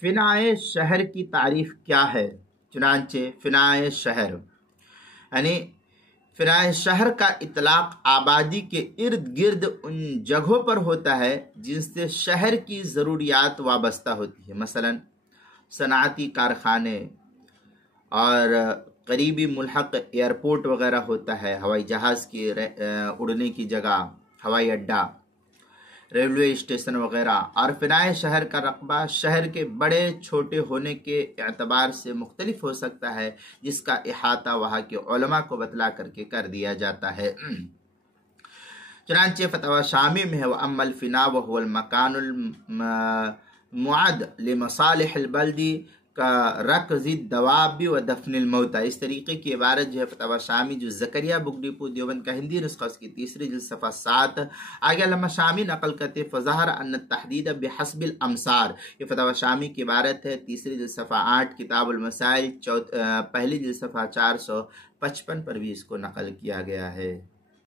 فنائے شہر کی تعریف کیا ہے؟ چنانچہ فنائے شہر یعنی فنائے شہر کا اطلاق آبادی کے ارد گرد ان جگہوں پر ہوتا ہے جن سے شہر کی ضروریات وابستہ ہوتی ہے، مثلا صنعتی کارخانے اور قریبی ملحق ایئرپورٹ وغیرہ ہوتا ہے، ہوائی جہاز کی اڑنے کی جگہ، ہوائی اڈہ، ریلوے اسٹیشن وغیرہ۔ اور فنائے شہر کا رقبہ شہر کے بڑے چھوٹے ہونے کے اعتبار سے مختلف ہو سکتا ہے، جس کا احاطہ وہاں کے علماء کو بتلا کر کے کر دیا جاتا ہے۔ چنانچہ فتویٰ شامی میں ہے وَأَمَّا الْفِنَاءُ وَهُوَ الْمَكَانُ الْمُعَدُّ لِمَصَالِحِ الْبَلْدِ كَرَكْضِ الدَّوَابِ وَدَفْنِ الْمَوْتَى۔ اس طریقے کی عبارت جو ہے فتویٰ شامی جو زکریا بک ڈپو دیوبند کا ہندی نسخہ اس کی تیسری جلد صفحہ 7 آگے علامہ شامی نقل کرتے فظہر ان التحدید بحسب الامصار، یہ فتویٰ شامی کی عبارت ہے، تیسری جلد صفحہ 8 کتاب المسائل، پہلی جلد صفحہ 455 پر بھی اس کو نقل کیا گیا ہے۔